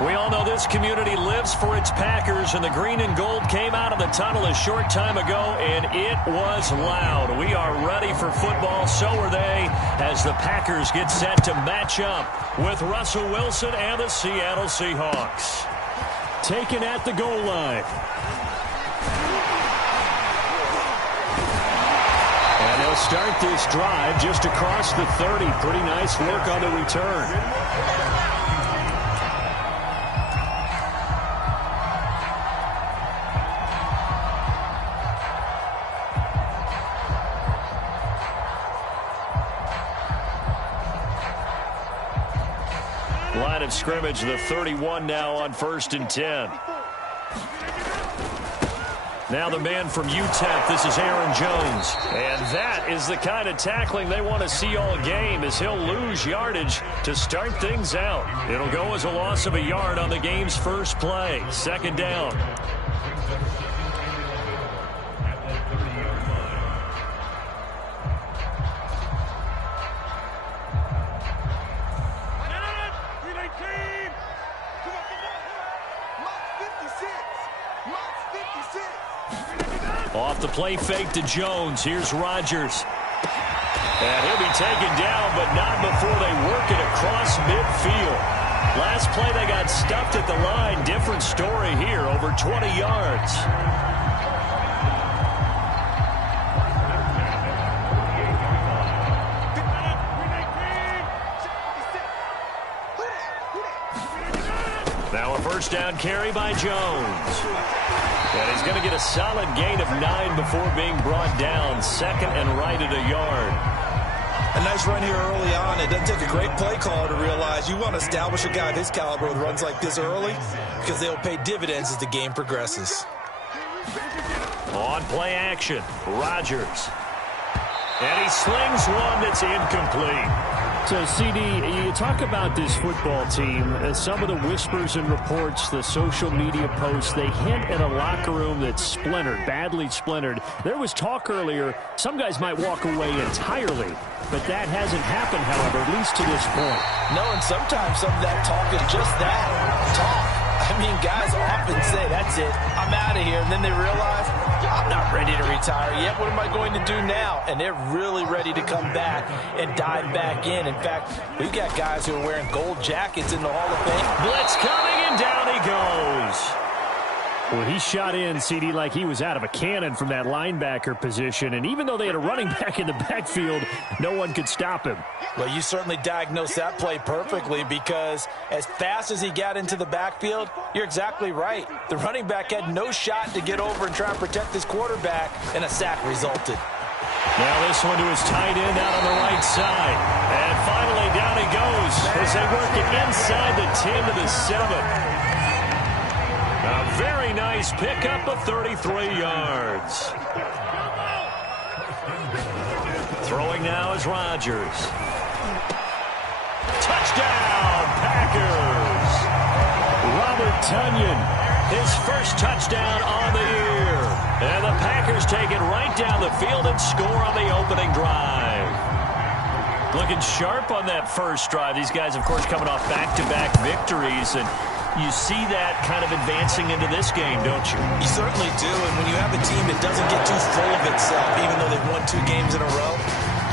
We all know this community lives for its Packers, and the green and gold came out of the tunnel a short time ago, and it was loud. We are ready for football, so are they, as the Packers get set to match up with Russell Wilson and the Seattle Seahawks. Taken at the goal line. And they'll start this drive just across the 30. Pretty nice work on the return. Line of scrimmage, the 31 now on 1st and 10. Now the man from UTEP, this is Aaron Jones. And that is the kind of tackling they want to see all game, as he'll lose yardage to start things out. It'll go as a loss of a yard on the game's first play. 2nd down. Off the play fake to Jones. Here's Rodgers. And he'll be taken down, but not before they work it across midfield. Last play they got stuffed at the line. Different story here, over 20 yards. Now a 1st down carry by Jones. And he's going to get a solid gain of 9 before being brought down. 2nd and right at a yard. A nice run here early on. It doesn't take a great play caller to realize you want to establish a guy of his caliber with runs like this early, because they'll pay dividends as the game progresses. On play action, Rodgers. And he slings one that's incomplete. So, CD, you talk about this football team, some of the whispers and reports, the social media posts, they hint at a locker room that's splintered, badly splintered. There was talk earlier, some guys might walk away entirely, but that hasn't happened, however, at least to this point. No, and sometimes some of that talk is just that, talk. I mean, guys often say, that's it, I'm out of here, and then they realize, I'm not ready to retire yet. What am I going to do now? And they're really ready to come back and dive back in. In fact, we've got guys who are wearing gold jackets in the Hall of Fame. Blitz coming, and down he goes. Well, he shot in, CD, like he was out of a cannon from that linebacker position. And even though they had a running back in the backfield, no one could stop him. Well, you certainly diagnosed that play perfectly, because as fast as he got into the backfield, you're exactly right. The running back had no shot to get over and try and protect his quarterback, and a sack resulted. Now this one to his tight end out on the right side. And finally down he goes as they work it inside the 10 to the 7. A very nice pickup of 33 yards. Throwing now is Rodgers. Touchdown, Packers! Robert Tonyan, his first touchdown on the year. And the Packers take it right down the field and score on the opening drive. Looking sharp on that first drive. These guys, of course, coming off back-to-back victories, and you see that kind of advancing into this game, don't you? You certainly do, and when you have a team that doesn't get too full of itself, even though they've won 2 games in a row,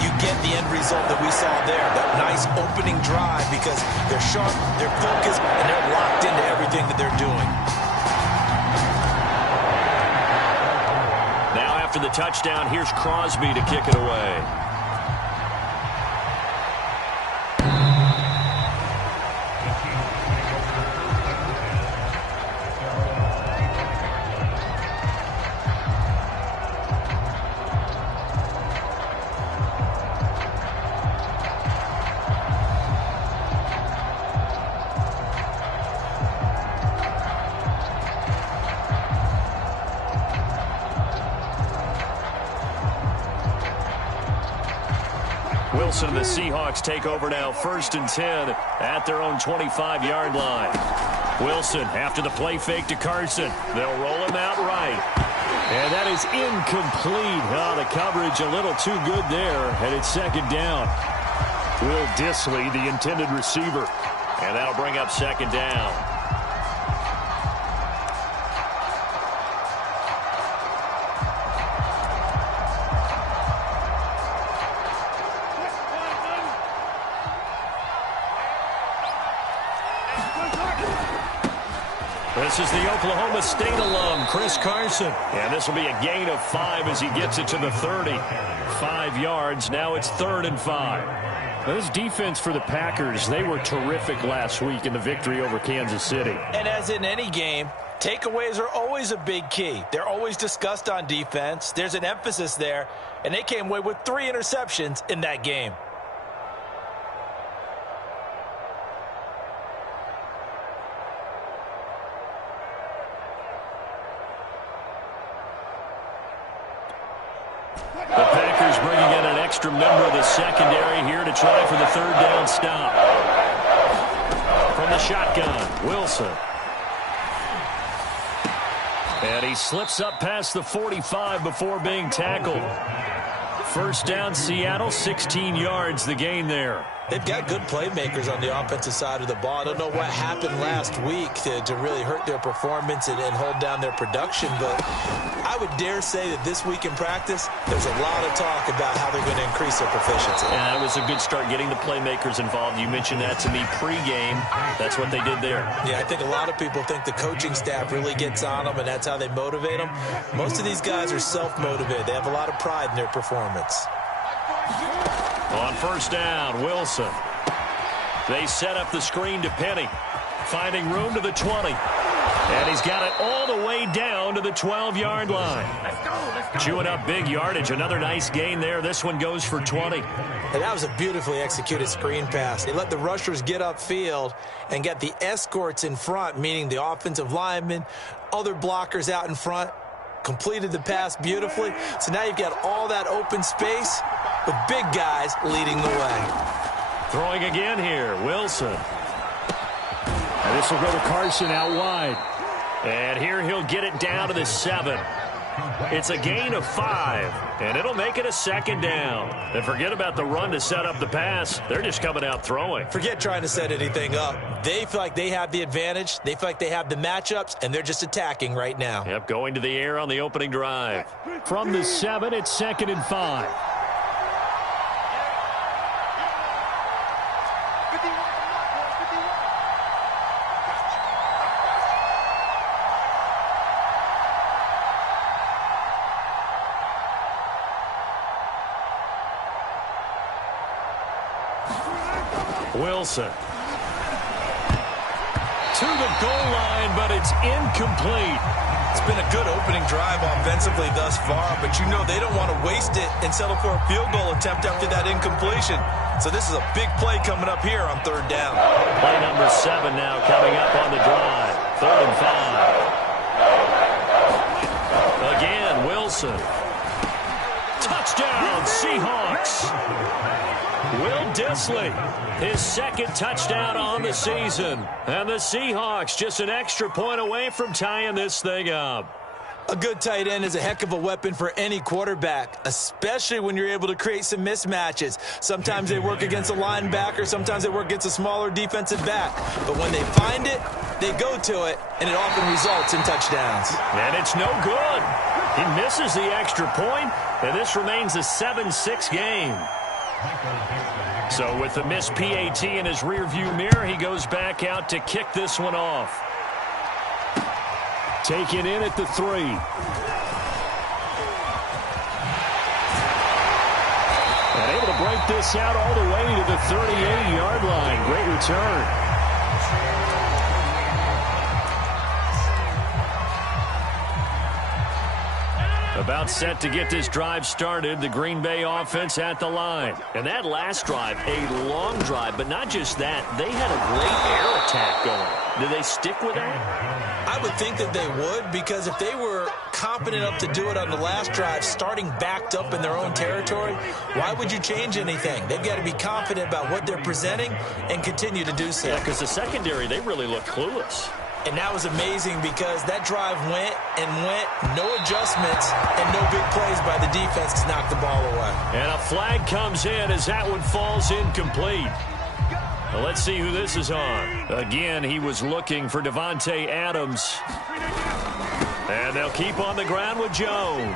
you get the end result that we saw there, that nice opening drive, because they're sharp, they're focused, and they're locked into everything that they're doing. Now after the touchdown, here's Crosby to kick it away. Wilson and the Seahawks take over now, 1st and 10 at their own 25-yard line. Wilson after the play fake to Carson. They'll roll him out right. And that is incomplete. Oh, the coverage a little too good there, and it's 2nd down. Will Dissly, the intended receiver. And that'll bring up second down. This is the Oklahoma State alum, Chris Carson. And this will be a gain of 5 as he gets it to the 30. 5 yards. Now it's 3rd and 5. This defense for the Packers, they were terrific last week in the victory over Kansas City. And as in any game, takeaways are always a big key. They're always discussed on defense. There's an emphasis there. And they came away with 3 interceptions in that game. The Packers bringing in an extra member of the secondary here to try for the 3rd down stop. From the shotgun, Wilson. And he slips up past the 45 before being tackled. 1st down, Seattle, 16 yards the gain there. They've got good playmakers on the offensive side of the ball. I don't know what happened last week to really hurt their performance and hold down their production, but I would dare say that this week in practice, there's a lot of talk about how they're going to increase their proficiency. And that was a good start getting the playmakers involved. You mentioned that to me pregame. That's what they did there. Yeah, I think a lot of people think the coaching staff really gets on them, and that's how they motivate them. Most of these guys are self-motivated. They have a lot of pride in their performance. On 1st down, Wilson. They set up the screen to Penny. Finding room to the 20. And he's got it all the way down to the 12-yard line. Chewing up big yardage. Another nice gain there. This one goes for 20. And that was a beautifully executed screen pass. They let the rushers get upfield and get the escorts in front, meaning the offensive linemen, other blockers out in front. Completed the pass beautifully. So now you've got all that open space with big guys leading the way. Throwing again here, Wilson. And this will go to Carson out wide. And here he'll get it down to the 7. It's a gain of 5, and it'll make it a 2nd down. And forget about the run to set up the pass. They're just coming out throwing. Forget trying to set anything up. They feel like they have the advantage. They feel like they have the matchups, and they're just attacking right now. Yep, going to the air on the opening drive. From the 7, it's 2nd and 5. Wilson. To the goal line, but it's incomplete. It's been a good opening drive offensively thus far, but you know they don't want to waste it and settle for a field goal attempt after that incompletion. So this is a big play coming up here on 3rd down. Play number 7 now coming up on the drive. 3rd and 5. Again, Wilson. Touchdown, Seahawks. Will Dissly, his 2nd touchdown on the season. And the Seahawks just an extra point away from tying this thing up. A good tight end is a heck of a weapon for any quarterback, especially when you're able to create some mismatches. Sometimes they work against a linebacker, sometimes they work against a smaller defensive back. But when they find it, they go to it, and it often results in touchdowns. And it's no good. He misses the extra point, and this remains a 7-6 game. So with the missed PAT in his rearview mirror, he goes back out to kick this one off. Taken in at the 3. And able to break this out all the way to the 38-yard line. Great return. About set to get this drive started, the Green Bay offense at the line. And that last drive, a long drive, but not just that. They had a great air attack going. Do they stick with that? I would think that they would, because if they were confident enough to do it on the last drive, starting backed up in their own territory, why would you change anything? They've got to be confident about what they're presenting and continue to do so. Yeah, because the secondary, they really look clueless. And that was amazing because that drive went and went, no adjustments, and no big plays by the defense to knock the ball away. And a flag comes in as that one falls incomplete. Well, let's see who this is on. Again, he was looking for Davante Adams. And they'll keep on the ground with Jones.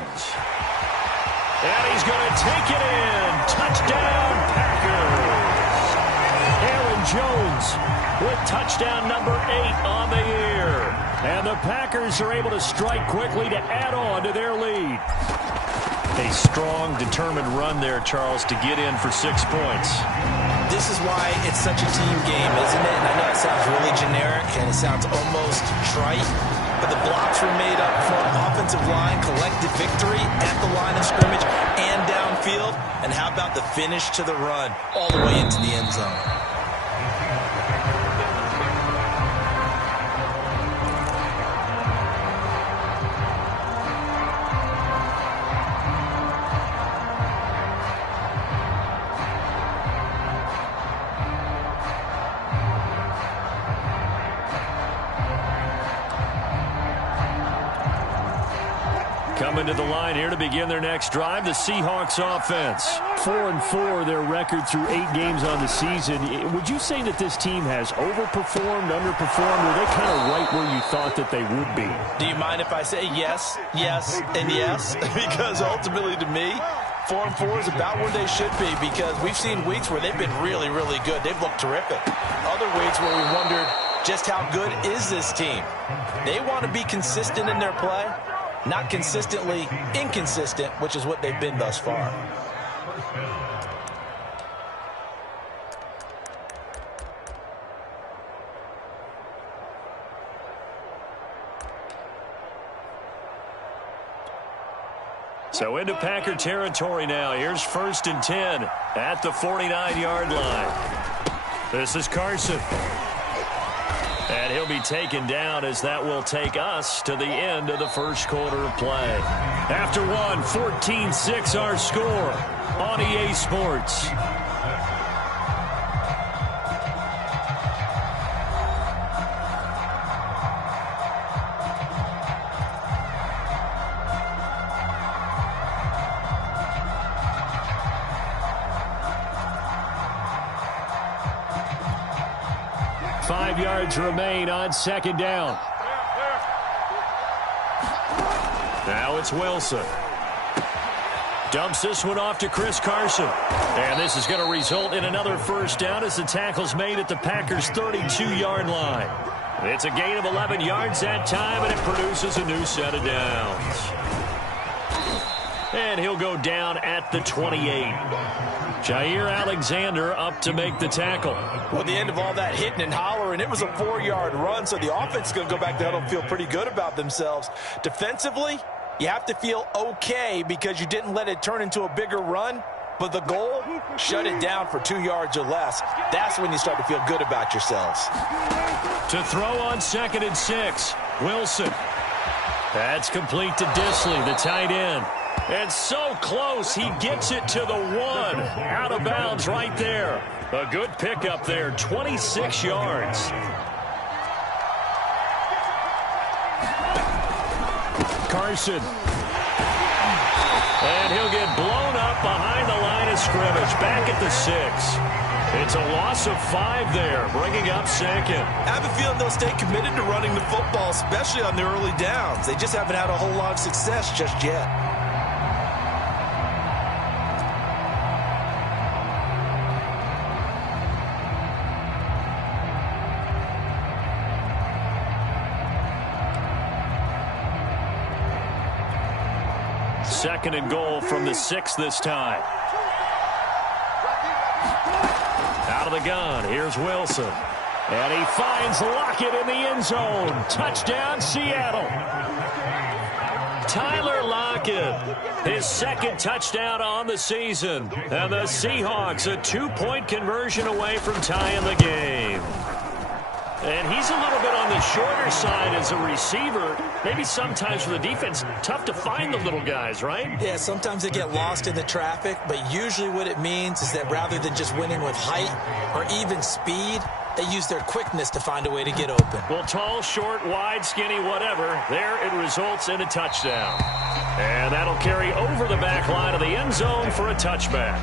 And he's going to take it in. Touchdown, Packers. Aaron Jones with touchdown number 8 on the year. And the Packers are able to strike quickly to add on to their lead. A strong, determined run there, Charles, to get in for 6 points. This is why it's such a team game, isn't it? And I know it sounds really generic and it sounds almost trite, but the blocks were made up for offensive line, collective victory at the line of scrimmage and downfield. And how about the finish to the run all the way into the end zone? Coming to the line here to begin their next drive, the Seahawks offense. 4-4, their record through 8 games on the season. Would you say that this team has overperformed, underperformed, or are they kind of right where you thought that they would be? Do you mind if I say yes, yes, and yes? Because ultimately to me, 4-4 is about where they should be, because we've seen weeks where they've been really, really good. They've looked terrific. Other weeks where we wondered just how good is this team. They want to be consistent in their play. Not consistently inconsistent, which is what they've been thus far. So into Packer territory now. Here's 1st and 10 at the 49-yard line. This is Carson. And he'll be taken down as that will take us to the end of the first quarter of play. After one, 14-6 our score on EA Sports. Remain on 2nd down. Now it's Wilson. Dumps this one off to Chris Carson. And this is going to result in another 1st down as the tackle's made at the Packers' 32-yard line. It's a gain of 11 yards that time, and it produces a new set of downs. And he'll go down at the 28. Jair Alexander up to make the tackle. Well, at the end of all that hitting and hollering, it was a 4-yard run, so the offense is going to go back there and feel pretty good about themselves. Defensively, you have to feel okay because you didn't let it turn into a bigger run, but the goal, shut it down for 2 yards or less. That's when you start to feel good about yourselves. To throw on 2nd and 6, Wilson. That's complete to Disley, the tight end. And so close, he gets it to the 1. Out of bounds right there. A good pickup there, 26 yards. Carson. And he'll get blown up behind the line of scrimmage, back at the 6. It's a loss of 5 there, bringing up 2nd. I have a feeling they'll stay committed to running the football, especially on the early downs. They just haven't had a whole lot of success just yet. Second and goal from the 6 this time. Out of the gun, here's Wilson. And he finds Lockett in the end zone. Touchdown, Seattle. Tyler Lockett, his 2nd touchdown on the season. And the Seahawks a 2-point conversion away from tying the game. And he's a little bit on the shorter side as a receiver. Maybe sometimes for the defense, tough to find the little guys, right? Yeah, sometimes they get lost in the traffic, but usually what it means is that rather than just winning with height or even speed, they use their quickness to find a way to get open. Well, tall, short, wide, skinny, whatever, there it results in a touchdown. And that'll carry over the back line of the end zone for a touchback.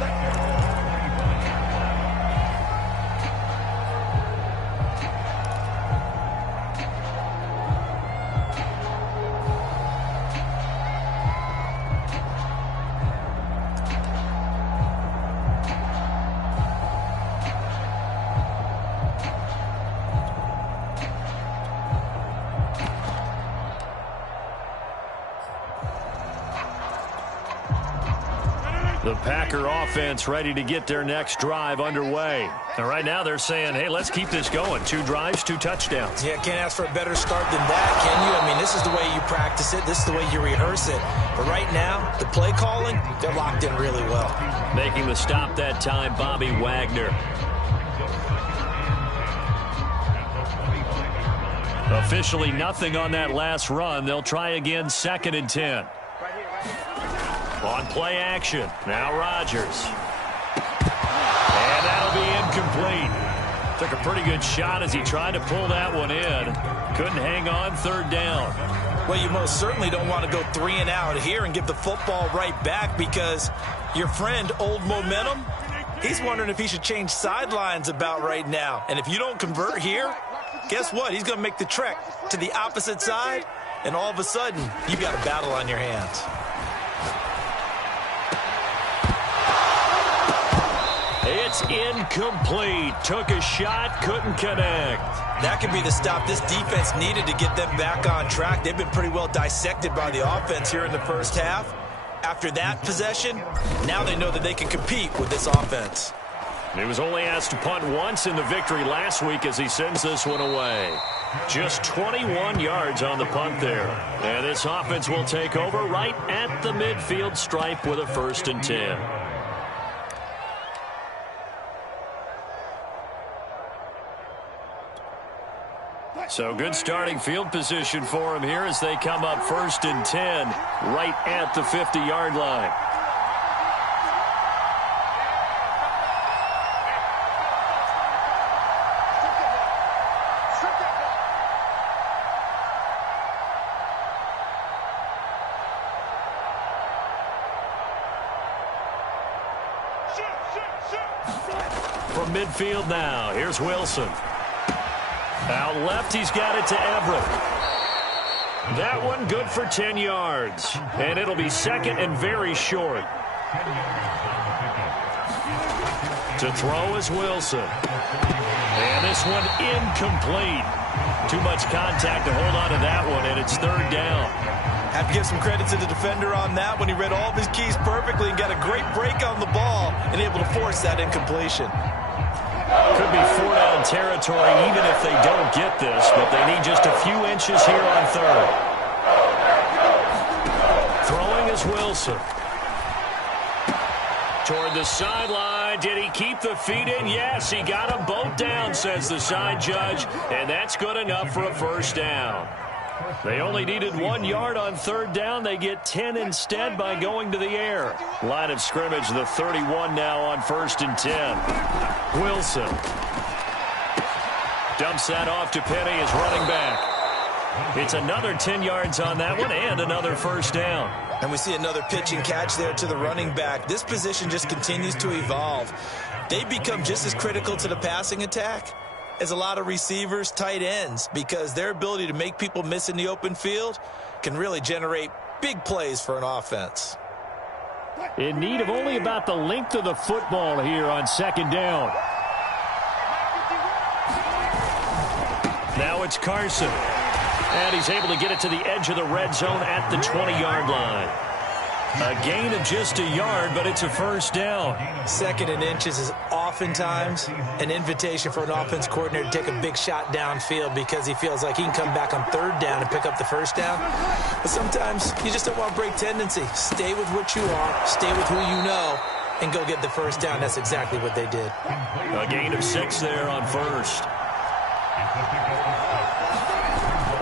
The Packer offense ready to get their next drive underway. And right now they're saying, hey, let's keep this going. 2 drives, 2 touchdowns. Yeah, can't ask for a better start than that, can you? I mean, this is the way you practice it. This is the way you rehearse it. But right now, the play calling, they're locked in really well. Making the stop that time, Bobby Wagner. Officially nothing on that last run. They'll try again, 2nd and 10. On play action, now Rodgers. And that'll be incomplete. Took a pretty good shot as he tried to pull that one in. Couldn't hang on, 3rd down. Well, you most certainly don't want to go 3 and out here and give the football right back, because your friend, Old Momentum, he's wondering if he should change sidelines about right now. And if you don't convert here, guess what? He's going to make the trek to the opposite side, and all of a sudden, you've got a battle on your hands. It's incomplete. Took a shot, couldn't connect. That could be the stop this defense needed to get them back on track. They've been pretty well dissected by the offense here in the first half. After that possession, now they know that they can compete with this offense. He was only asked to punt once in the victory last week as he sends this one away. Just 21 yards on the punt there. And this offense will take over right at the midfield stripe with a 1st and 10. So good starting field position for him here as they come up 1st and 10 right at the 50-yard line. From midfield now, here's Wilson. Out left, he's got it to Everett. That one good for 10 yards. And it'll be 2nd and very short. To throw is Wilson. And this one incomplete. Too much contact to hold on to that one, and it's 3rd down. Have to give some credit to the defender on that when he read all of his keys perfectly and got a great break on the ball and able to force that incompletion. Could be 4-down territory even if they don't get this, but they need just a few inches here on 3rd. Throwing is Wilson. Toward the sideline. Did he keep the feet in? Yes, he got them both down, says the side judge, and that's good enough for a 1st down. They only needed 1 yard on 3rd down. They get 10 instead by going to the air. Line of scrimmage, the 31 now on 1st and 10. Wilson dumps that off to Penny as running back. It's another 10 yards on that one and another 1st down. And we see another pitch and catch there to the running back. This position just continues to evolve. They become just as critical to the passing attack as a lot of receivers, tight ends, because their ability to make people miss in the open field can really generate big plays for an offense. In need of only about the length of the football here on 2nd down. Now it's Carson. And he's able to get it to the edge of the red zone at the 20-yard line. A gain of just a yard, but it's a 1st down. 2nd and inches is oftentimes an invitation for an offense coordinator to take a big shot downfield because he feels like he can come back on 3rd down and pick up the 1st down. But sometimes you just don't want to break tendency. Stay with what you are, stay with who you know, and go get the 1st down. That's exactly what they did. A gain of 6 there on 1st.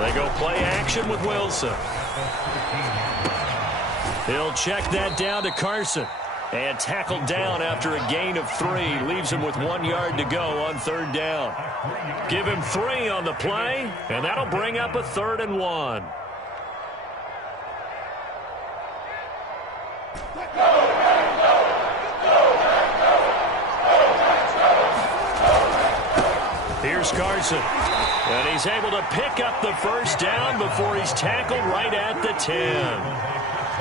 They go play action with Wilson. He'll check that down to Carson. And tackled down after a gain of 3. Leaves him with 1 yard to go on 3rd down. Give him 3 on the play, and that'll bring up a 3rd and 1. Here's Carson. And he's able to pick up the 1st down before he's tackled right at the 10.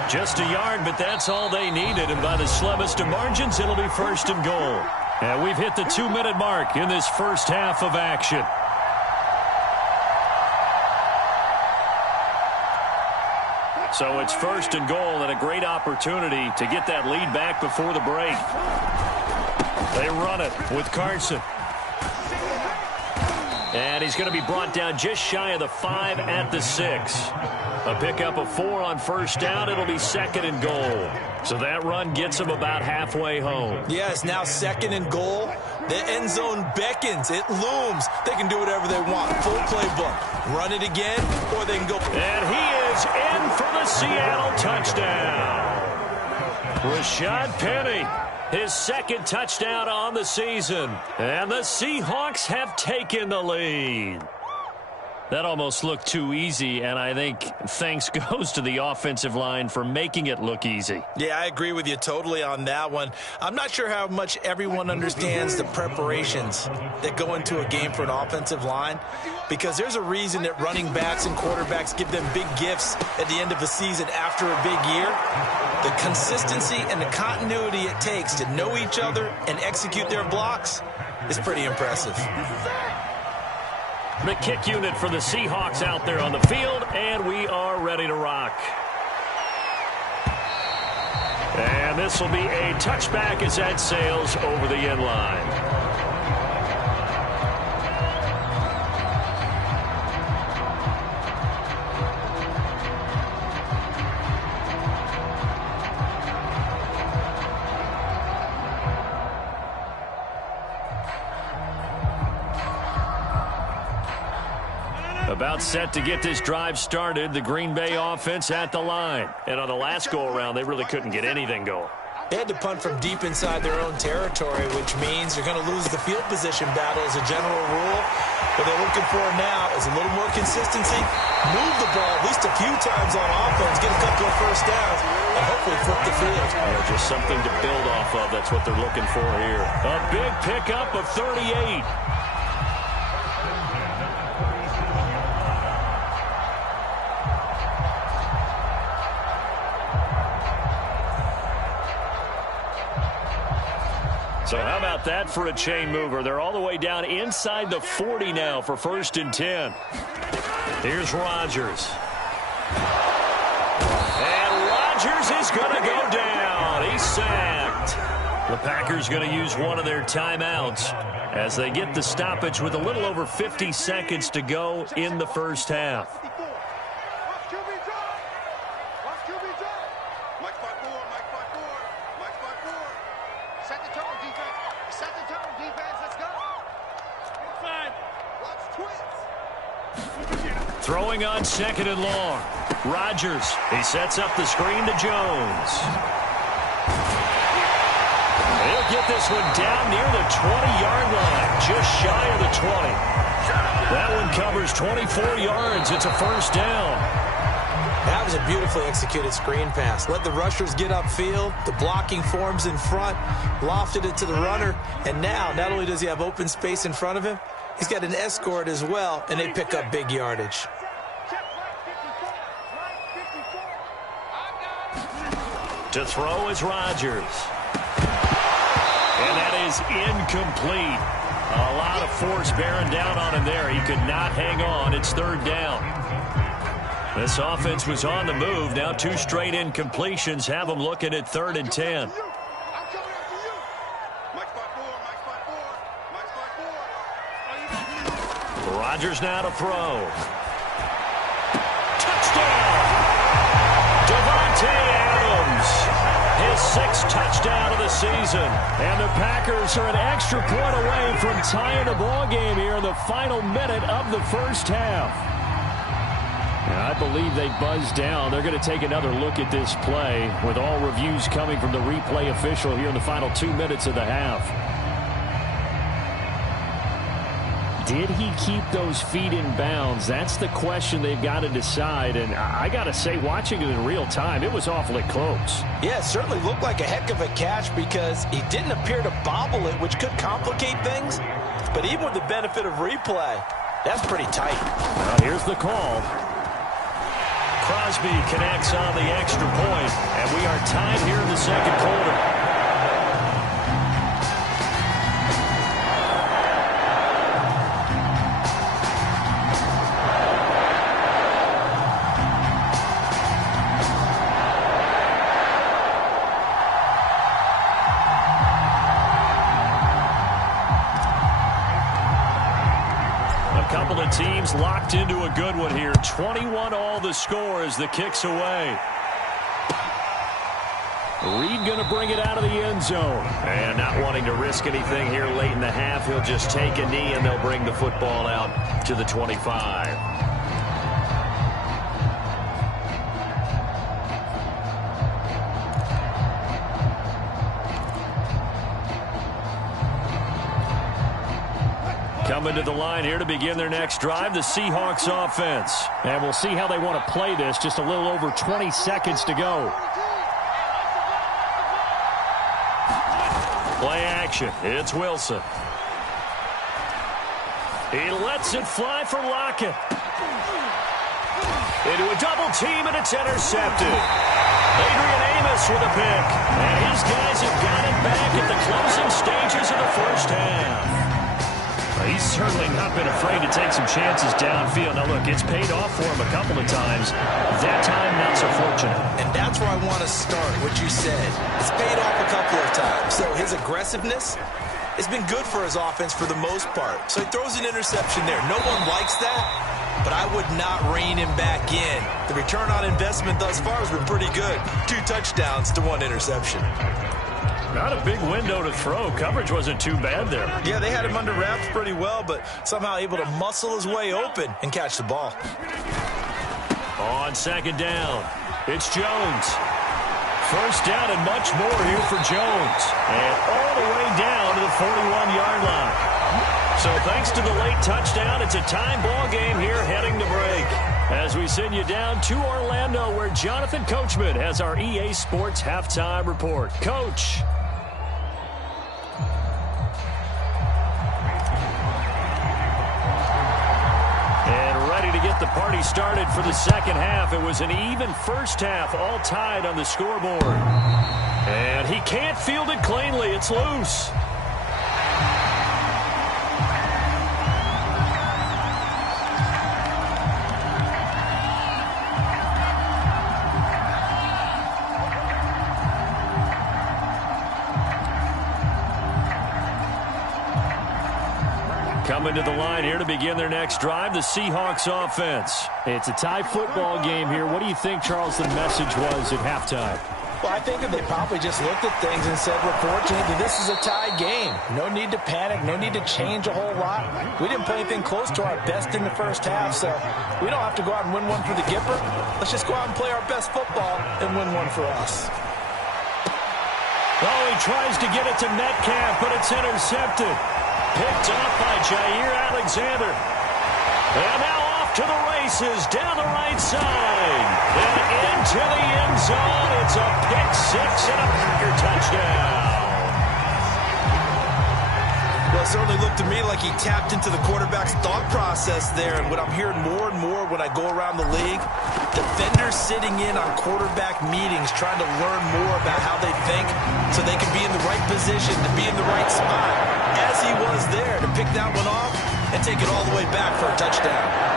Just a yard, but that's all they needed. And by the slimmest of margins, it'll be 1st and goal. And we've hit the 2-minute mark in this first half of action. So it's 1st and goal and a great opportunity to get that lead back before the break. They run it with Carson. And he's going to be brought down just shy of the 5 at the 6. A pickup of 4 on 1st down. It'll be 2nd and goal. So that run gets him about halfway home. Yeah, it's now 2nd and goal. The end zone beckons. It looms. They can do whatever they want. Full playbook. Run it again, or they can go. And he is in for the Seattle touchdown. Rashad Penny, his 2nd touchdown on the season. And the Seahawks have taken the lead. That almost looked too easy, and I think thanks goes to the offensive line for making it look easy. Yeah, I agree with you totally on that one. I'm not sure how much everyone understands the preparations that go into a game for an offensive line, because there's a reason that running backs and quarterbacks give them big gifts at the end of the season after a big year. The consistency and the continuity it takes to know each other and execute their blocks is pretty impressive. The kick unit for the Seahawks out there on the field, and we are ready to rock. And this will be a touchback as that sails over the end line. About set to get this drive started. The Green Bay offense at the line. And on the last go-around, they really couldn't get anything going. They had to punt from deep inside their own territory, which means they're going to lose the field position battle as a general rule. What they're looking for now is a little more consistency. Move the ball at least a few times on offense, get a couple of 1st downs, and hopefully flip the field. Yeah, just something to build off of. That's what they're looking for here. A big pickup of 38. So how about that for a chain mover? They're all the way down inside the 40 now for 1st and 10. Here's Rodgers. And Rodgers is going to go down. He's sacked. The Packers going to use one of their timeouts as they get the stoppage with a little over 50 seconds to go in the 1st half. Throwing on 2nd and long. Rodgers, he sets up the screen to Jones. He'll get this one down near the 20-yard line, just shy of the 20. That one covers 24 yards. It's a 1st down. That was a beautifully executed screen pass. Let the rushers get upfield. The blocking forms in front. Lofted it to the runner. And now, not only does he have open space in front of him, he's got an escort as well, and they pick up big yardage. To throw is Rodgers. And that is incomplete. A lot of force bearing down on him there. He could not hang on. It's 3rd down. This offense was on the move. Now 2 straight incompletions have them looking at 3rd and 10. Rodgers now to throw. Touchdown! Devontae Adams, his 6th touchdown of the season. And the Packers are an extra point away from tying the ball game here in the final minute of the 1st half. And I believe they buzzed down. They're going to take another look at this play with all reviews coming from the replay official here in the final 2 minutes of the half. Did he keep those feet in bounds? That's the question they've got to decide. And I got to say, watching it in real time, it was awfully close. Yeah, it certainly looked like a heck of a catch because he didn't appear to bobble it, which could complicate things. But even with the benefit of replay, that's pretty tight. Now here's the call. Crosby connects on the extra point, and we are tied here in the 2nd quarter. gets locked into a good one here. 21-all the score as the kick's away. Reed going to bring it out of the end zone. And not wanting to risk anything here late in the half, he'll just take a knee and they'll bring the football out to the 25. Coming to the line here to begin their next drive, the Seahawks offense. And we'll see how they want to play this. Just a little over 20 seconds to go. Play action. It's Wilson. He lets it fly for Lockett. Into a double team, and it's intercepted. Adrian Amos with a pick. And his guys have got it back at the closing stages of the first half. He's certainly not been afraid to take some chances downfield. Now, look, it's paid off for him a couple of times. That time, not so fortunate. And that's where I want to start, what you said. It's paid off a couple of times. So his aggressiveness has been good for his offense for the most part. So he throws an interception there. No one likes that, but I would not rein him back in. The return on investment thus far has been pretty good. 2 touchdowns to 1 interception. Not a big window to throw. Coverage wasn't too bad there. Yeah, they had him under wraps pretty well, but somehow able to muscle his way open and catch the ball. On second down, it's Jones. First down and much more here for Jones. And all the way down to the 41-yard line. So thanks to the late touchdown, it's a time ball game here heading to break. As we send you down to Orlando, where Jonathan Coachman has our EA Sports halftime report. Coach. The party started for the second half. It was an even first half, all tied on the scoreboard. And he can't field it cleanly. It's loose. Coming to the line here to begin their next drive, the Seahawks offense. It's a tie football game here. What do you think, Charles, the message was at halftime? Well, I think that they probably just looked at things and said, we're fortunate that this is a tie game. No need to panic, no need to change a whole lot. We didn't play anything close to our best in the first half, so we don't have to go out and win one for the Gipper. Let's just go out and play our best football and win one for us. Oh, he tries to get it to Metcalf, but it's intercepted. Picked up by Jair Alexander. And now off to the races, down the right side. And into the end zone. It's a pick-6 and a Packer touchdown. Well, it certainly looked to me like he tapped into the quarterback's thought process there. And what I'm hearing more and more when I go around the league, defenders sitting in on quarterback meetings trying to learn more about how they think so they can be in the right position to be in the right spot, as he was there to pick that one off and take it all the way back for a touchdown.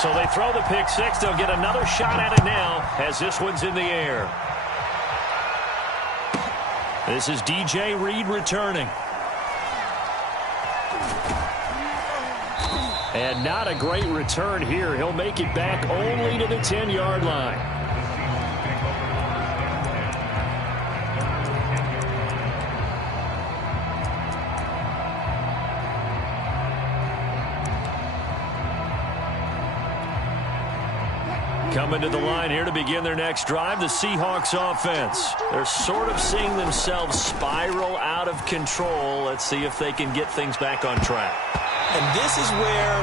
So they throw the pick-6. They'll get another shot at it now as this one's in the air. This is DJ Reed returning. And not a great return here. He'll make it back only to the 10-yard line. Coming to the line here to begin their next drive, the Seahawks offense. They're sort of seeing themselves spiral out of control. Let's see if they can get things back on track. And this is where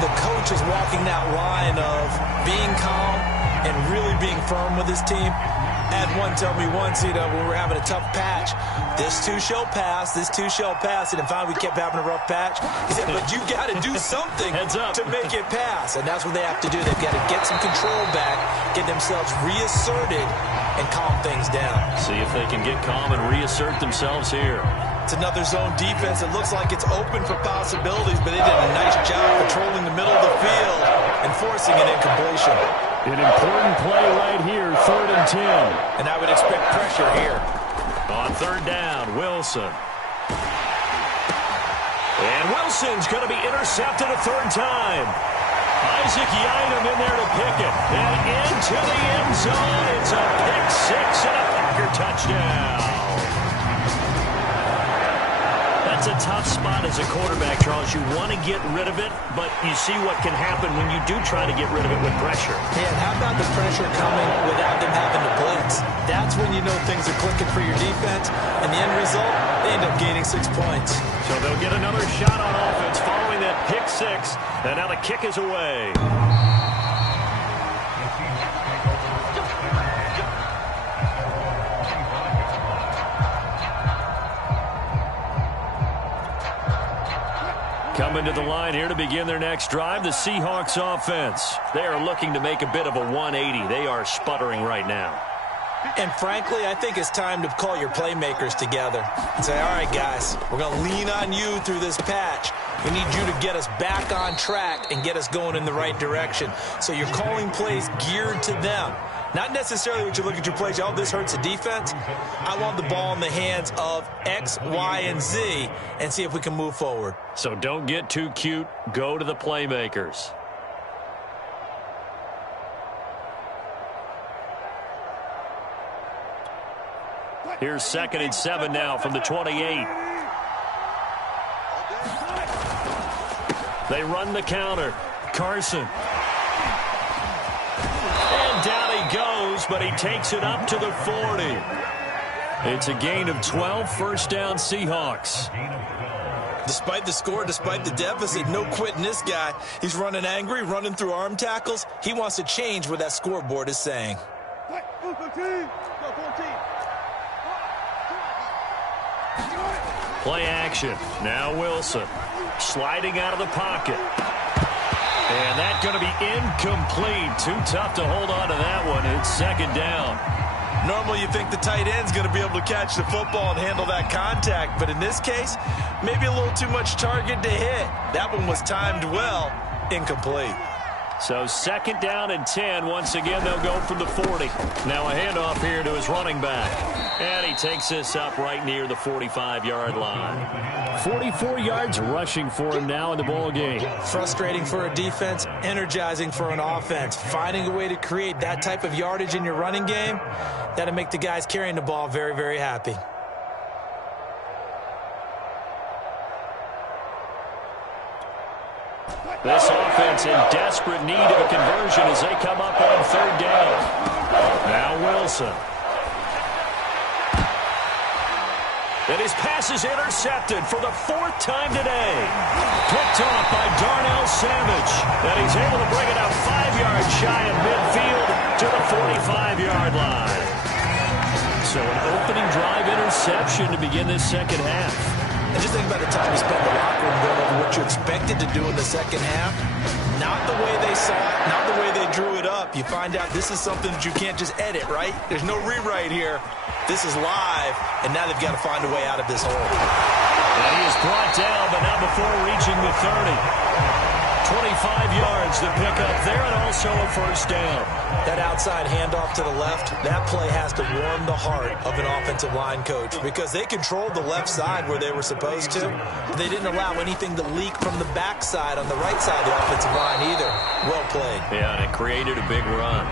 the coach is walking that line of being calm and really being firm with his team. Had one tell me once, when we were having a tough patch, this too shall pass, this too shall pass. And then finally we kept having a rough patch. He said, but you got to do something to make it pass. And that's what they have to do. They've got to get some control back, get themselves reasserted, and calm things down. See if they can get calm and reassert themselves here. It's another zone defense. It looks like it's open for possibilities, but they did a nice job controlling the middle of the field and forcing an incompletion. An important play right here, 3rd and 10. And I would expect pressure here. On 3rd down, Wilson. And Wilson's going to be intercepted a 3rd time. Isaac Yianum in there to pick it. And into the end zone. It's a pick 6 and a Packer touchdown. That's a tough spot as a quarterback, Charles. You want to get rid of it, but you see what can happen when you do try to get rid of it with pressure. Yeah, and how about the pressure coming without them having to blitz? That's when you know things are clicking for your defense, and the end result, they end up gaining 6 points. So they'll get another shot on offense following that pick 6, and now the kick is away. Coming to the line here to begin their next drive, the Seahawks offense. They are looking to make a bit of a 180. They are sputtering right now. And frankly, I think it's time to call your playmakers together and say, all right, guys, we're going to lean on you through this patch. We need you to get us back on track and get us going in the right direction. So you're calling plays geared to them. Not necessarily what you look at your plays, oh, this hurts the defense. I want the ball in the hands of X, Y, and Z and see if we can move forward. So don't get too cute. Go to the playmakers. Here's 2nd and 7 now from the 28. They run the counter. Carson. And down he goes, but he takes it up to the 40. It's a gain of 12, 1st down Seahawks. Despite the score, despite the deficit, no quitting this guy. He's running angry, running through arm tackles. He wants to change what that scoreboard is saying. Play action. Now Wilson. Sliding out of the pocket. And that's going to be incomplete. Too tough to hold on to that one. It's 2nd down. Normally you think the tight end's going to be able to catch the football and handle that contact. But in this case, maybe a little too much target to hit. That one was timed well. Incomplete. So 2nd down and 10. Once again, they'll go from the 40. Now a handoff here to his running back. And he takes this up right near the 45-yard line. 44 yards rushing for him now in the ball game. Frustrating for a defense, energizing for an offense. Finding a way to create that type of yardage in your running game, that'll make the guys carrying the ball very, very happy. This offense in desperate need of a conversion as they come up on 3rd down. Now Wilson. And his pass is intercepted for the 4th time today. Picked off by Darnell Savage. And he's able to bring it up 5 yards shy of midfield to the 45-yard line. So an opening drive interception to begin this 2nd half. And just think about the time you spent in the locker room going over what you expected to do in the 2nd half. Not the way they saw it, not the way they drew it up. You find out this is something that you can't just edit, right? There's no rewrite here. This is live, and now they've got to find a way out of this hole. And he is brought down, but not before reaching the 30. 25 yards to pick up there, and also a 1st down. That outside handoff to the left, that play has to warm the heart of an offensive line coach because they controlled the left side where they were supposed to. They didn't allow anything to leak from the backside on the right side of the offensive line either. Well played. Yeah, and it created a big run.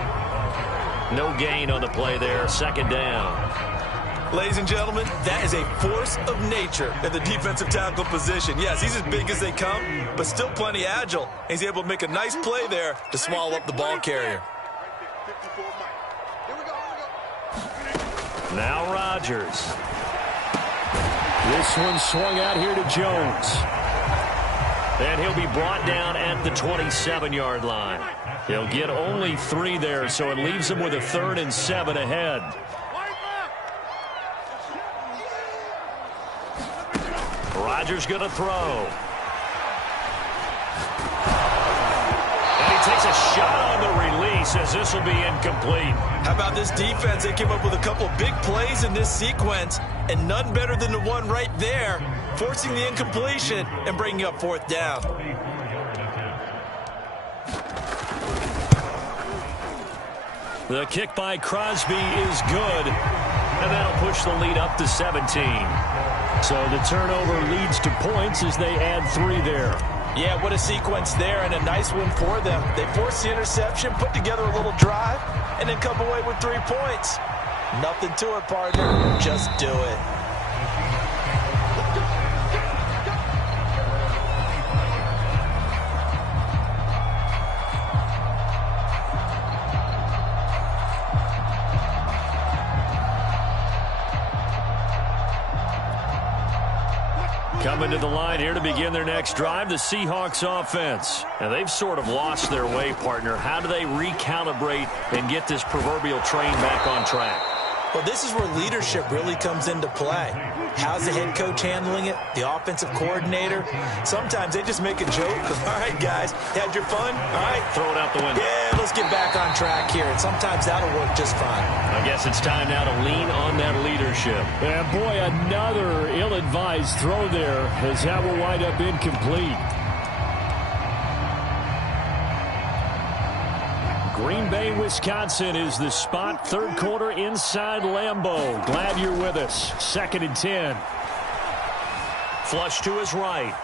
No gain on the play there, 2nd down. Ladies and gentlemen, that is a force of nature at the defensive tackle position. Yes, he's as big as they come, but still plenty agile. He's able to make a nice play there to swallow up the ball carrier. Now Rodgers. This one swung out here to Jones. And he'll be brought down at the 27-yard line. He'll get only 3 there, so it leaves him with a 3rd and 7 ahead. Rodgers going to throw. And he takes a shot on the release as this will be incomplete. How about this defense? They came up with a couple of big plays in this sequence, and none better than the one right there, forcing the incompletion and bringing up 4th down. The kick by Crosby is good, and that'll push the lead up to 17. So the turnover leads to points as they add 3 there. Yeah, what a sequence there, and a nice one for them. They forced the interception, put together a little drive, and then come away with 3 points. Nothing to it, partner. Just do it. Coming to the line here to begin their next drive, the Seahawks offense. And they've sort of lost their way, partner. How do they recalibrate and get this proverbial train back on track? Well, this is where leadership really comes into play. How's the head coach handling it? The offensive coordinator? Sometimes they just make a joke. All right, guys, had your fun? All right. Throw it out the window. Yeah, let's get back on track here. And sometimes that'll work just fine. I guess it's time now to lean on that leadership. And boy, another ill-advised throw there, as that will wind up incomplete. Green Bay, Wisconsin is the spot. 3rd quarter inside Lambeau. Glad you're with us. 2nd and 10. Flush to his right.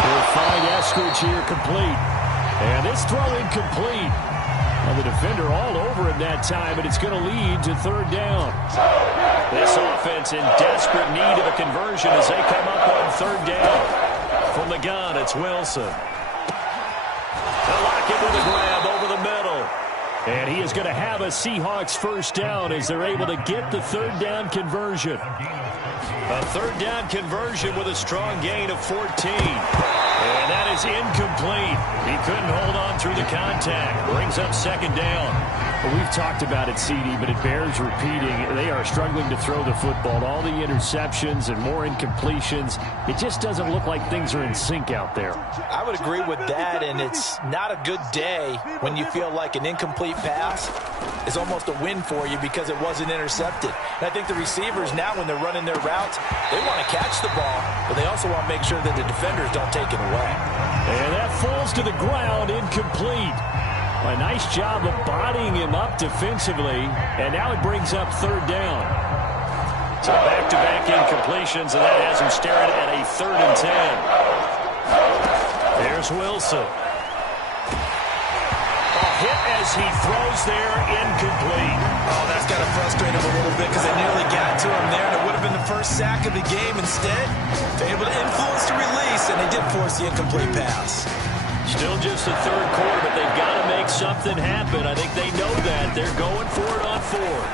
He'll find Eskridge here complete. And this throw incomplete. Well, the defender all over him that time, but it's going to lead to 3rd down. This offense in desperate need of a conversion as they come up on 3rd down. From the gun, it's Wilson. They'll lock it with a grab over the middle. And he is going to have a Seahawks 1st down as they're able to get the 3rd down conversion. A 3rd down conversion with a strong gain of 14. And that is incomplete. He couldn't hold on through the contact. Brings up 2nd down. Well, we've talked about it, CD, but it bears repeating. They are struggling to throw the football. All the interceptions and more incompletions. It just doesn't look like things are in sync out there. I would agree with that, and it's not a good day when you feel like an incomplete pass is almost a win for you because it wasn't intercepted. And I think the receivers now, when they're running their routes, they want to catch the ball, but they also want to make sure that the defenders don't take it away. And that falls to the ground, incomplete. A nice job of bodying him up defensively, and now it brings up 3rd down. So back-to-back incompletions, and that has him staring at a 3rd and 10. There's Wilson. A hit as he throws there, incomplete. Oh, that's got to frustrate him a little bit because they nearly got to him there, and it would have been the first sack of the game. Instead, they're able to influence the release, and they did force the incomplete pass. Still just the 3rd quarter, but they've got to make something happen. I think they know that. They're going for it on 4th.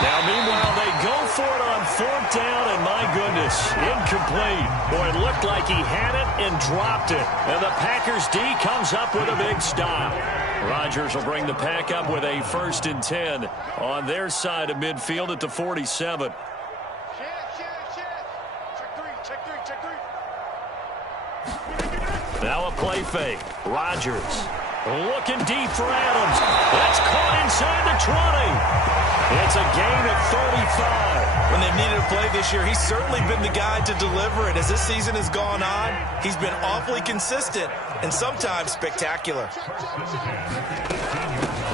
Now, meanwhile, they go for it on 4th down, and my goodness, incomplete. Boy, it looked like he had it and dropped it. And the Packers D comes up with a big stop. Rodgers will bring the Pack up with a 1st and 10 on their side of midfield at the 47. Now a play fake. Rodgers looking deep for Adams. That's caught inside the 20. It's a gain of 35. When they've needed a play this year, he's certainly been the guy to deliver it. As this season has gone on, he's been awfully consistent and sometimes spectacular.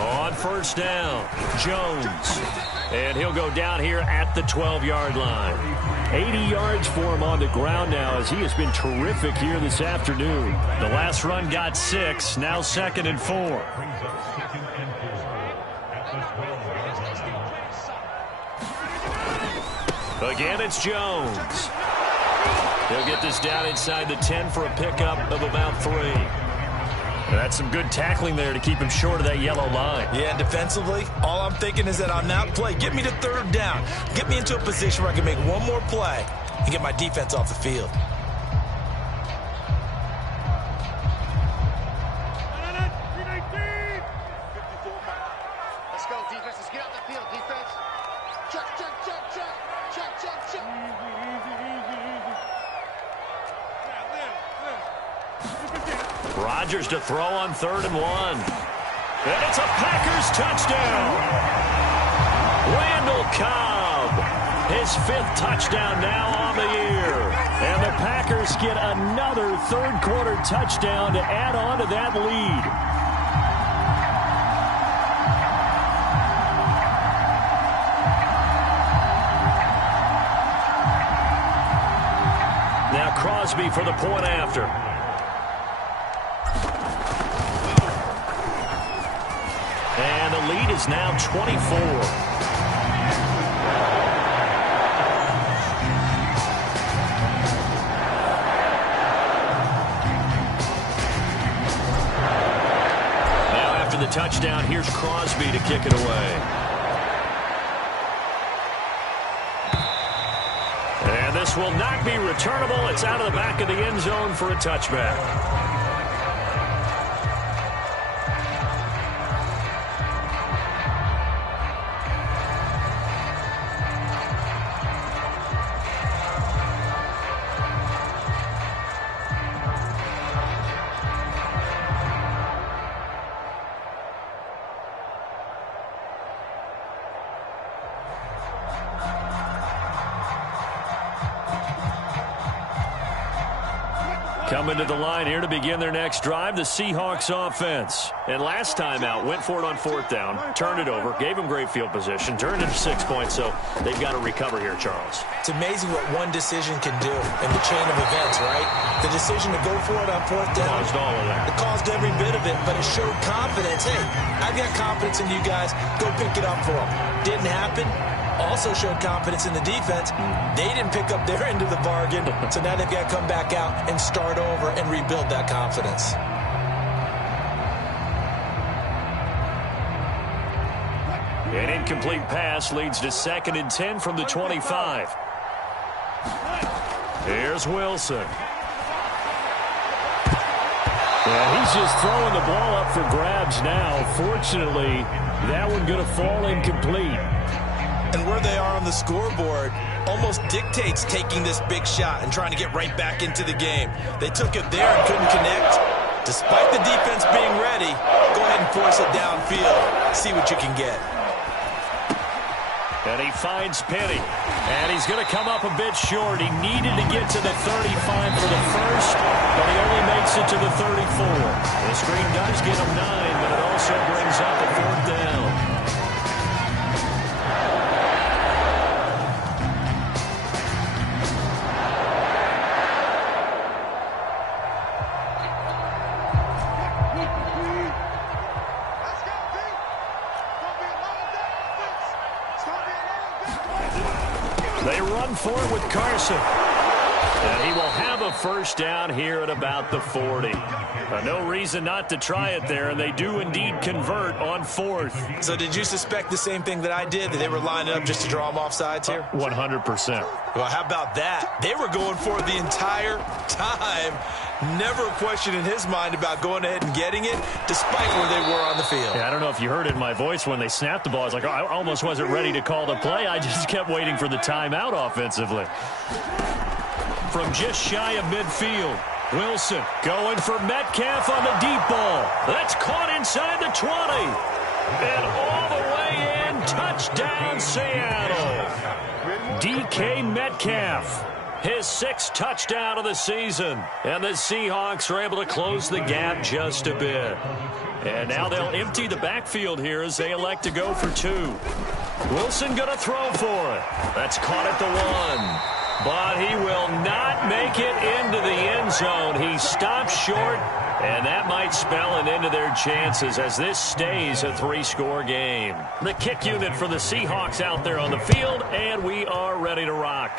On 1st down, Jones. And he'll go down here at the 12-yard line. 80 yards for him on the ground now as he has been terrific here this afternoon. The last run got 6, now 2nd and 4. Again, it's Jones. He'll get this down inside the 10 for a pickup of about 3. That's some good tackling there to keep him short of that yellow line. Yeah, and defensively, all I'm thinking is that on that play, get me to 3rd down. Get me into a position where I can make one more play and get my defense off the field. Let's go, defense. Let's get out the field, defense. Check, check, check, check. Check, check, check. Rodgers to throw on 3rd and 1. And it's a Packers touchdown. Randall Cobb, his 5th touchdown now on the year. And the Packers get another third-quarter touchdown to add on to that lead. Now Crosby for the point after. And the lead is now 24. The touchdown, here's Crosby to kick it away. And this will not be returnable. It's out of the back of the end zone for a touchback. Coming to the line here to begin their next drive, the Seahawks offense. And last time out, went for it on 4th down, turned it over, gave them great field position, turned it to 6 points, so they've got to recover here, Charles. It's amazing what one decision can do in the chain of events, right? The decision to go for it on 4th down. Caused all of that. It caused every bit of it, but it showed confidence. Hey, I've got confidence in you guys. Go pick it up for them. Didn't happen. Also showed confidence in the defense. They didn't pick up their end of the bargain, so now they've got to come back out and start over and rebuild that confidence. An incomplete pass leads to 2nd and 10 from the 25. Here's Wilson. Yeah, he's just throwing the ball up for grabs now. Fortunately, that one going to fall incomplete. And where they are on the scoreboard almost dictates taking this big shot and trying to get right back into the game. They took it there and couldn't connect. Despite the defense being ready, go ahead and force it downfield. See what you can get. And he finds Penny. And he's going to come up a bit short. He needed to get to the 35 for the first, but he only makes it to the 34. The screen does get him 9, but it also brings up a 4th down. They run for it with Carson. And he will have a first down here at about the 40. No reason not to try it there, and they do indeed convert on 4th. So did you suspect the same thing that I did, that they were lining up just to draw them off sides here? 100%. Well, how about that? They were going for it the entire time. Never a question in his mind about going ahead and getting it, despite where they were on the field. Yeah, I don't know if you heard it in my voice when they snapped the ball. I was like, oh, I almost wasn't ready to call the play. I just kept waiting for the timeout offensively. From just shy of midfield, Wilson going for Metcalf on the deep ball. That's caught inside the 20. And all the way in, touchdown Seattle. DK Metcalf, his 6th touchdown of the season. And the Seahawks are able to close the gap just a bit. And now they'll empty the backfield here as they elect to go for 2. Wilson going to throw for it. That's caught at the 1. But he will not make it into the end zone. He stops short, and that might spell an end to their chances as this stays a 3-score game. The kick unit for the Seahawks out there on the field, and we are ready to rock.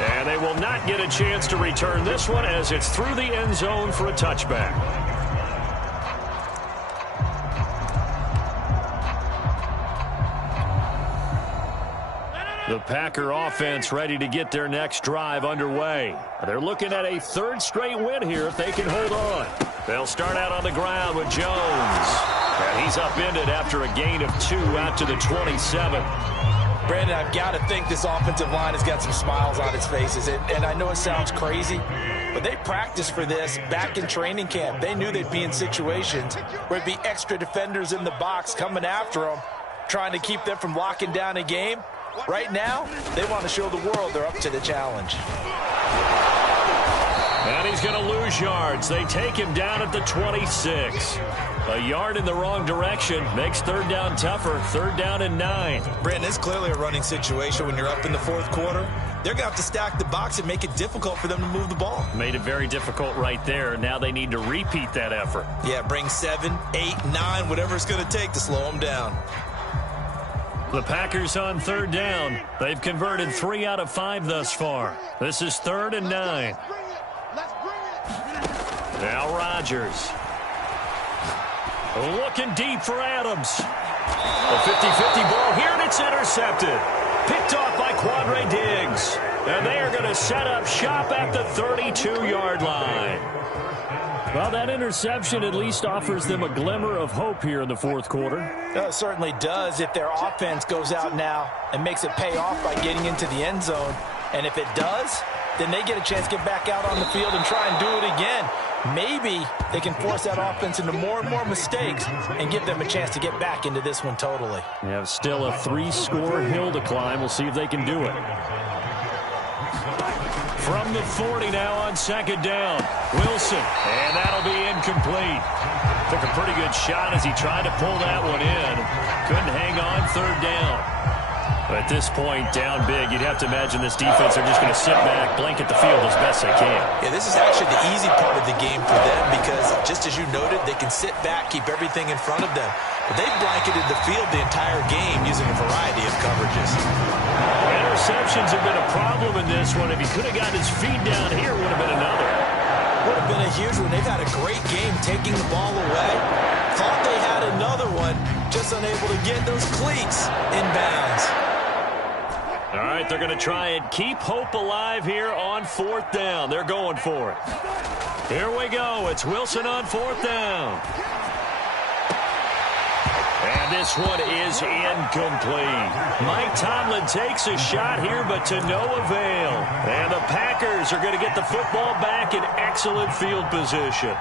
And they will not get a chance to return this one as it's through the end zone for a touchback. The Packer offense ready to get their next drive underway. They're looking at a 3rd straight win here if they can hold on. They'll start out on the ground with Jones. And he's upended after a gain of 2 out to the 27. Brandon, I've got to think this offensive line has got some smiles on its faces. And I know it sounds crazy, but they practiced for this back in training camp. They knew they'd be in situations where there'd be extra defenders in the box coming after them, trying to keep them from locking down a game. Right now, they want to show the world they're up to the challenge. And he's going to lose yards. They take him down at the 26. A yard in the wrong direction makes third down tougher. Third down and 9. Brandon, it's clearly a running situation when you're up in the fourth quarter. They're going to have to stack the box and make it difficult for them to move the ball. Made it very difficult right there. Now they need to repeat that effort. Yeah, bring 7, 8, 9, whatever it's going to take to slow them down. The Packers on third down. They've converted 3 out of 5 thus far. This is third and 9. Now Rodgers. Looking deep for Adams. A 50-50 ball here, and it's intercepted. Picked off by Quandre Diggs. And they are going to set up shop at the 32-yard line. Well, that interception at least offers them a glimmer of hope here in the fourth quarter. It certainly does if their offense goes out now and makes it pay off by getting into the end zone. And if it does, then they get a chance to get back out on the field and try and do it again. Maybe they can force that offense into more and more mistakes and give them a chance to get back into this one totally. They have still a 3-score hill to climb. We'll see if they can do it. From the 40 now on second down. Wilson, and that'll be incomplete. Took a pretty good shot as he tried to pull that one in. Couldn't hang on third down. But at this point, down big, you'd have to imagine this defense are just going to sit back, blanket the field as best they can. Yeah, this is actually the easy part of the game for them because, just as you noted, they can sit back, keep everything in front of them. But they've blanketed the field the entire game using a variety of coverages. Interceptions have been a problem in this one. If he could have gotten his feet down here, would have been another. Would have been a huge one. They've had a great game taking the ball away. Thought they had another one, just unable to get those cleats in bounds. All right, they're going to try and keep hope alive here on fourth down. They're going for it. Here we go. It's Wilson on fourth down. And this one is incomplete. Mike Tomlin takes a shot here, but to no avail. And the Packers are going to get the football back in excellent field position.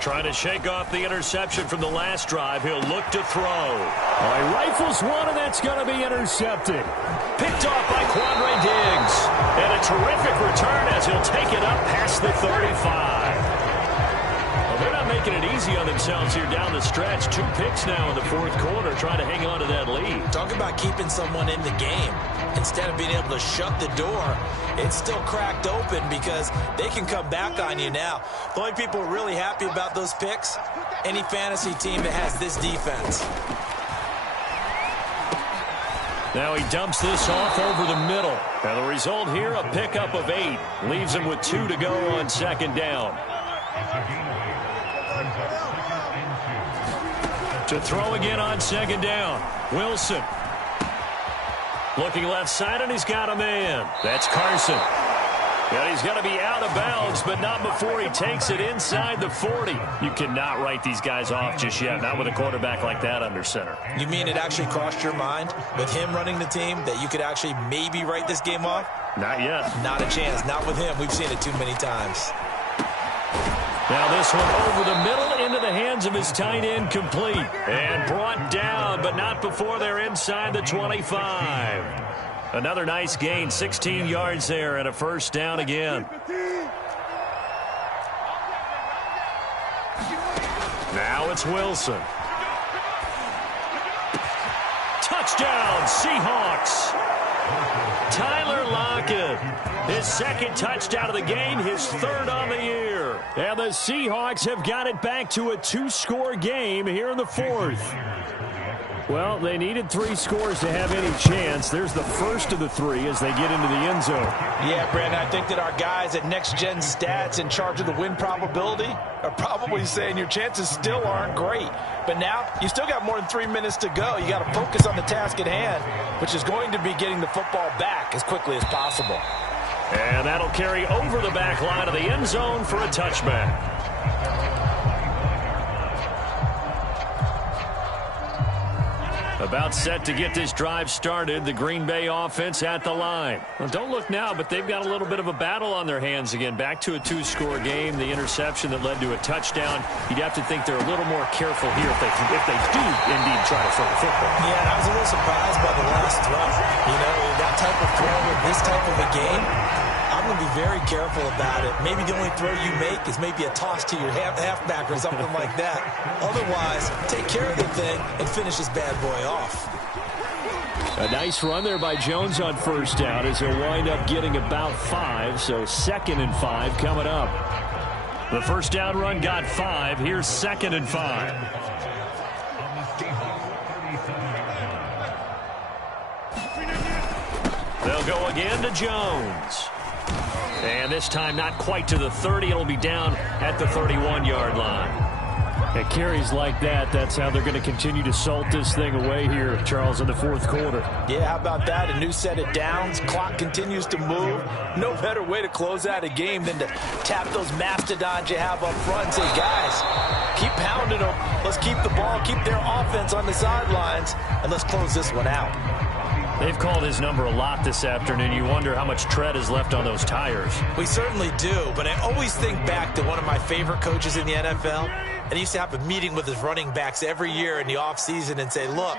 Trying to shake off the interception from the last drive. He'll look to throw. He rifles one, and that's going to be intercepted. Picked off by Quandre Diggs. And a terrific return as he'll take it up past the 35. Well, they're not making it easy on themselves here down the stretch. 2 picks now in the fourth quarter, trying to hang on to that lead. Talk about keeping someone in the game. Instead of being able to shut the door, it's still cracked open because they can come back on you now. The only people really happy about those picks, any fantasy team that has this defense. Now he dumps this off over the middle. And the result here, a pickup of 8. Leaves him with 2 to go on second down. To throw again on second down. Wilson. Looking left side, and he's got a man. That's Carson. And he's going to be out of bounds, but not before he takes it inside the 40. You cannot write these guys off just yet, not with a quarterback like that under center. You mean it actually crossed your mind with him running the team that you could actually maybe write this game off? Not yet. Not a chance. Not with him. We've seen it too many times. Now this one over the middle into the hands of his tight end, complete. And brought down, but not before they're inside the 25. Another nice gain, 16 yards there and a first down again. Now it's Wilson. Touchdown, Seahawks. Tyler Lockett, his second touchdown of the game, his third on the year. And the Seahawks have got it back to a 2-score game here in the fourth. Well, they needed 3 scores to have any chance. There's the first of the 3 as they get into the end zone. Yeah, Brandon, I think that our guys at Next Gen Stats in charge of the win probability are probably saying your chances still aren't great. But now, you still got more than 3 minutes to go. You got to focus on the task at hand, which is going to be getting the football back as quickly as possible. And that'll carry over the back line of the end zone for a touchback. About set to get this drive started. The Green Bay offense at the line. Well, don't look now, but they've got a little bit of a battle on their hands again. Back to a 2-score game. The interception that led to a touchdown. You'd have to think they're a little more careful here if they do indeed try to throw the football. Yeah, and I was a little surprised by the last throw. You know, that type of throw in this type of a game, I'm going to be very careful about it. Maybe the only throw you make is maybe a toss to your halfback or something like that. Otherwise, take care of the thing and finish this bad boy off. A nice run there by Jones on first down as he'll wind up getting about 5. So 2nd and 5 coming up. The first down run got 5. Here's 2nd and 5. They'll go again to Jones. And this time not quite to the 30. It'll be down at the 31-yard line. At carries like that, that's how they're going to continue to salt this thing away here, Charles, in the fourth quarter. Yeah, how about that? A new set of downs. Clock continues to move. No better way to close out a game than to tap those mastodons you have up front and say, guys, keep pounding them. Let's keep the ball, keep their offense on the sidelines, and let's close this one out. They've called his number a lot this afternoon. You wonder how much tread is left on those tires. We certainly do, but I always think back to one of my favorite coaches in the NFL, and he used to have a meeting with his running backs every year in the offseason and say, look,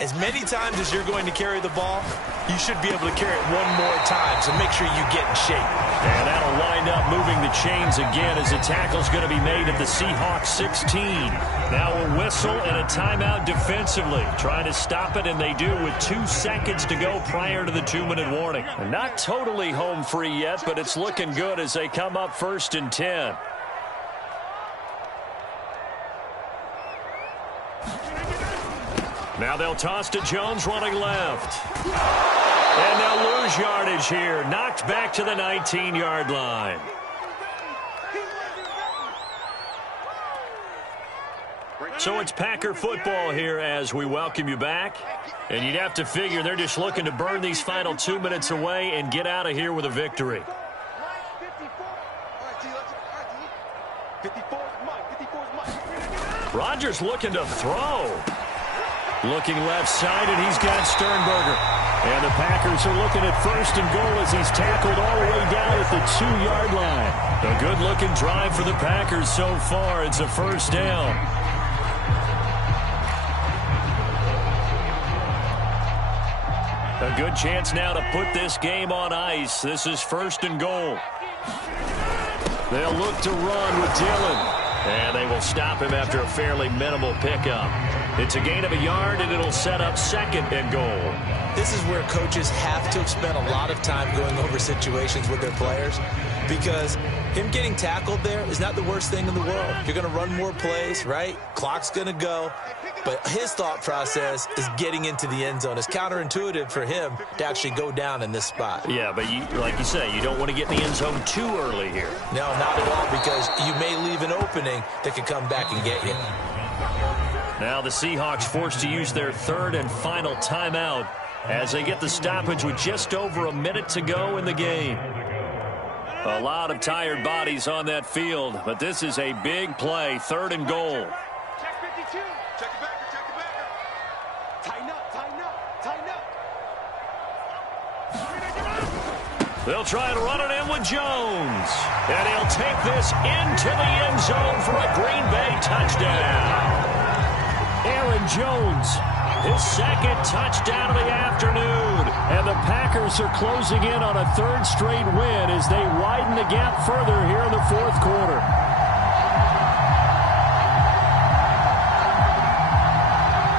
as many times as you're going to carry the ball, you should be able to carry it one more time, so make sure you get in shape. And that'll wind up moving the chains again as the tackle's going to be made at the Seahawks 16. Now a whistle and a timeout defensively. Trying to stop it, and they do with 2 seconds to go prior to the 2-minute warning. And not totally home free yet, but it's looking good as they come up 1st and 10. Now they'll toss to Jones running left. And they'll lose yardage here. Knocked back to the 19-yard line. So it's Packer football here as we welcome you back. And you'd have to figure they're just looking to burn these final 2 minutes away and get out of here with a victory. Rodgers looking to throw. Looking left side, and he's got Sternberger. And the Packers are looking at 1st and goal as he's tackled all the way down at the 2-yard line. A good-looking drive for the Packers so far. It's a 1st down. A good chance now to put this game on ice. This is 1st and goal. They'll look to run with Dillon. And they will stop him after a fairly minimal pickup. It's a gain of a yard, and it'll set up 2nd and goal. This is where coaches have to have spent a lot of time going over situations with their players, because him getting tackled there is not the worst thing in the world. You're going to run more plays, right? Clock's going to go. But his thought process is getting into the end zone. It's counterintuitive for him to actually go down in this spot. Yeah, but like you say, you don't want to get in the end zone too early here. No, not at all, because you may leave an opening that could come back and get you. Now the Seahawks forced to use their 3rd and final timeout as they get the stoppage with just over a minute to go in the game. A lot of tired bodies on that field, but this is a big play, 3rd and goal. Check 52. Check the backer. Check the backer. Tighten up. Tighten up. Tighten up. They'll try and run it in with Jones. And he'll take this into the end zone for a Green Bay touchdown. Aaron Jones, his 2nd touchdown of the afternoon. And the Packers are closing in on a 3rd straight win as they widen the gap further here in the 4th quarter.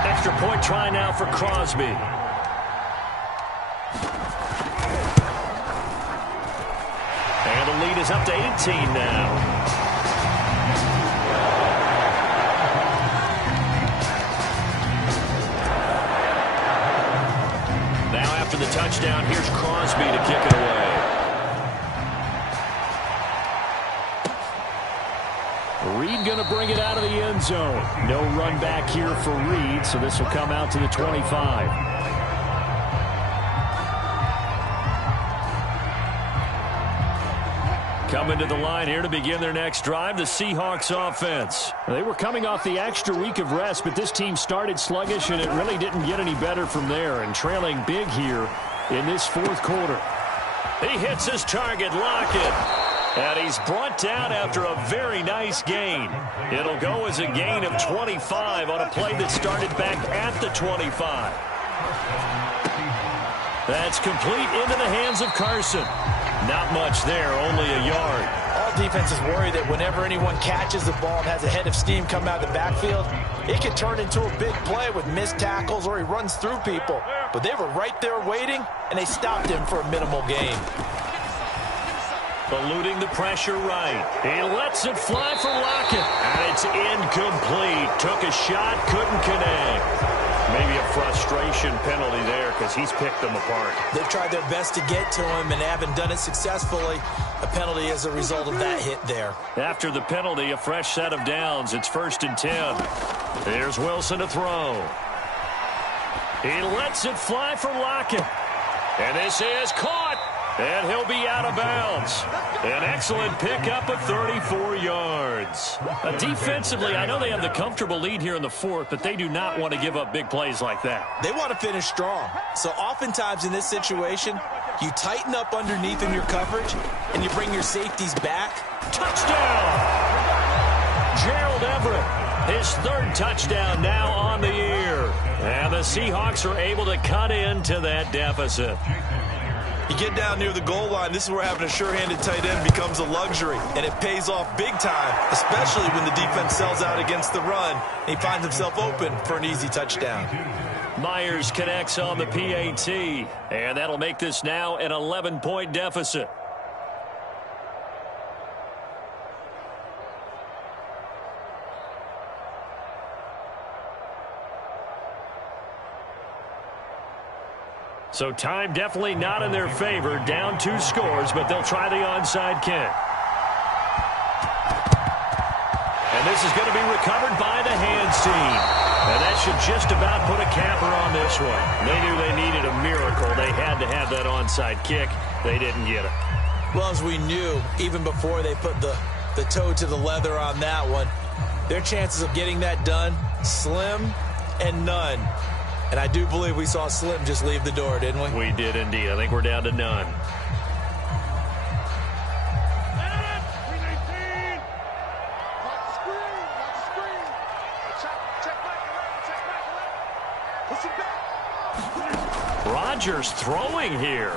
Extra point try now for Crosby. And the lead is up to 18 now. After the touchdown, here's Crosby to kick it away. Reed going to bring it out of the end zone. No run back here for Reed, so this will come out to the 25. Coming to the line here to begin their next drive, the Seahawks offense. They were coming off the extra week of rest, but this team started sluggish, and it really didn't get any better from there, and trailing big here in this fourth quarter. He hits his target, Lockett. And he's brought down after a very nice gain. It'll go as a gain of 25 on a play that started back at the 25. That's complete into the hands of Carson. Not much there, only a yard. All defenses worry that whenever anyone catches the ball and has a head of steam come out of the backfield, it can turn into a big play with missed tackles or he runs through people. But they were right there waiting, and they stopped him for a minimal gain. Eluding the pressure right. He lets it fly for Lockett. And it's incomplete. Took a shot, couldn't connect. Maybe a frustration penalty there because he's picked them apart. They've tried their best to get to him and haven't done it successfully. A penalty as a result of that hit there. After the penalty, a fresh set of downs. It's 1st and 10. Here's Wilson to throw. He lets it fly for Lockett. And this is caught. And he'll be out of bounds. An excellent pickup of 34 yards. Defensively, I know they have the comfortable lead here in the fourth, but they do not want to give up big plays like that. They want to finish strong. So oftentimes in this situation, you tighten up underneath in your coverage, and you bring your safeties back. Touchdown! Gerald Everett, his 3rd touchdown now on the year. And the Seahawks are able to cut into that deficit. You get down near the goal line, this is where having a sure-handed tight end becomes a luxury, and it pays off big time, especially when the defense sells out against the run, and he finds himself open for an easy touchdown. Myers connects on the PAT, and that'll make this now an 11-point deficit. So time definitely not in their favor. Down 2 scores, but they'll try the onside kick. And this is going to be recovered by the hands team. And that should just about put a capper on this one. They knew they needed a miracle. They had to have that onside kick. They didn't get it. Well, as we knew, even before they put the toe to the leather on that one, their chances of getting that done, slim and none. And I do believe we saw Slim just leave the door, didn't we? We did indeed. I think we're down to none. Rodgers throwing here.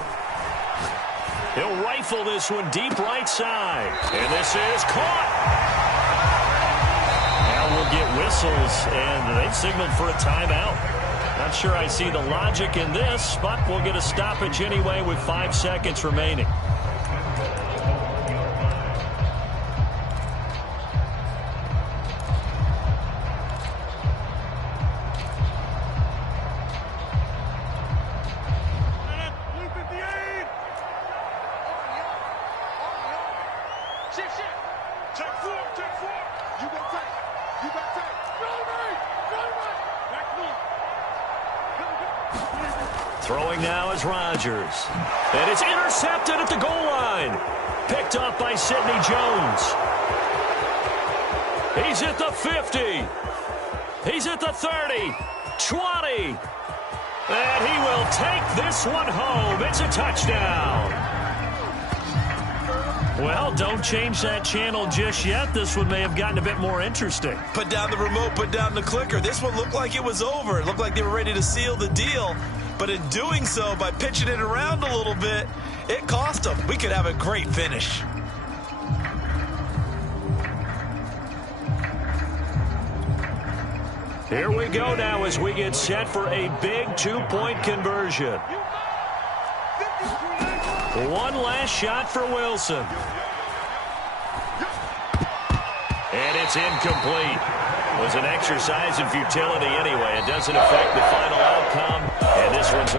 He'll rifle this one deep right side. And this is caught. Now we'll get whistles, and they've signaled for a timeout. Not sure I see the logic in this, but we'll get a stoppage anyway with 5 seconds remaining. Throwing now is Rodgers. And it's intercepted at the goal line. Picked off by Sidney Jones. He's at the 50. He's at the 30. 20. And he will take this one home. It's a touchdown. Well, don't change that channel just yet. This one may have gotten a bit more interesting. Put down the remote, put down the clicker. This one looked like it was over. It looked like they were ready to seal the deal. But in doing so, by pitching it around a little bit, it cost them. We could have a great finish. Here we go now as we get set for a big 2-point conversion. One last shot for Wilson. And it's incomplete. It was an exercise in futility anyway. It doesn't affect the final outcome. And this one's